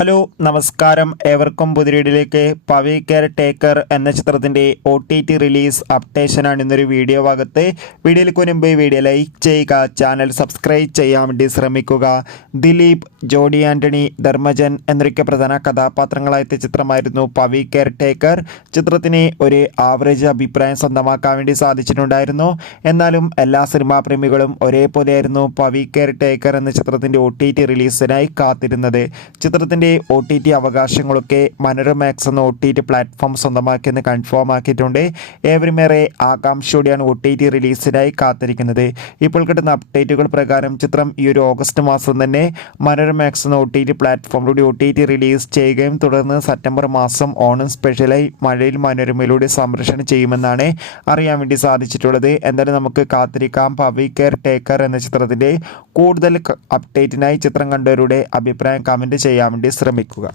Hello നമസ്കാരം, ഏവർക്കും പുതിയ പവി കെയർ ടേക്കർ എന്ന ചിത്രത്തിൻ്റെ OTT റിലീസ് അപ്ഡേഷനാണ് ഇന്നൊരു വീഡിയോ ഭാഗത്ത്. വീഡിയോയിലേക്ക് മുൻപ് വീഡിയോ ലൈക്ക് ചെയ്യുക, ചാനൽ സബ്സ്ക്രൈബ് ചെയ്യാൻ വേണ്ടി ശ്രമിക്കുക. ദിലീപ്, ജോഡി ആൻ്റണി, ധർമ്മജൻ എന്നൊക്കെ പ്രധാന കഥാപാത്രങ്ങളായ ചിത്രമായിരുന്നു പവി കെയർ ടേക്കർ. ചിത്രത്തിന് ഒരു ആവറേജ് അഭിപ്രായം സ്വന്തമാക്കാൻ വേണ്ടി സാധിച്ചിട്ടുണ്ടായിരുന്നു. എന്നാലും എല്ലാ സിനിമാ പ്രേമികളും ഒരേപോലെയായിരുന്നു പവി കെയർ ടേക്കർ എന്ന ചിത്രത്തിൻ്റെ OTT റിലീസിനായി കാത്തിരുന്നത്. ചിത്രത്തിൻ്റെ OTT അവകാശങ്ങളൊക്കെ മനോരമാക്സ് എന്ന OTT പ്ലാറ്റ്ഫോം സ്വന്തമാക്കിയെന്ന് കൺഫേം ആക്കിയിട്ടുണ്ട്. ഏവരുമേറെ ആകാംക്ഷയോടെയാണ് OTT റിലീസിനായി കാത്തിരിക്കുന്നത്. ഇപ്പോൾ കിട്ടുന്ന അപ്ഡേറ്റുകൾ പ്രകാരം ചിത്രം ഈ ഒരു ഓഗസ്റ്റ് മാസം തന്നെ മനോരമാക്സ് എന്ന OTT പ്ലാറ്റ്ഫോമിലൂടെ OTT റിലീസ് ചെയ്യുകയും തുടർന്ന് സെപ്റ്റംബർ മാസം ഓണം സ്പെഷ്യലായി മഴയിൽ മനോരമയിലൂടെ സംപ്രേഷണം ചെയ്യുമെന്നാണ് അറിയാൻ വേണ്ടി സാധിച്ചിട്ടുള്ളത്. എന്തായാലും നമുക്ക് കാത്തിരിക്കാം. പവി കെയർ ടേക്കർ എന്ന ചിത്രത്തിൻ്റെ കൂടുതൽ അപ്ഡേറ്റിനായി ചിത്രം കണ്ടവരുടെ അഭിപ്രായം കമൻറ്റ് ചെയ്യാൻ വേണ്ടി ശ്രമിക്കുക.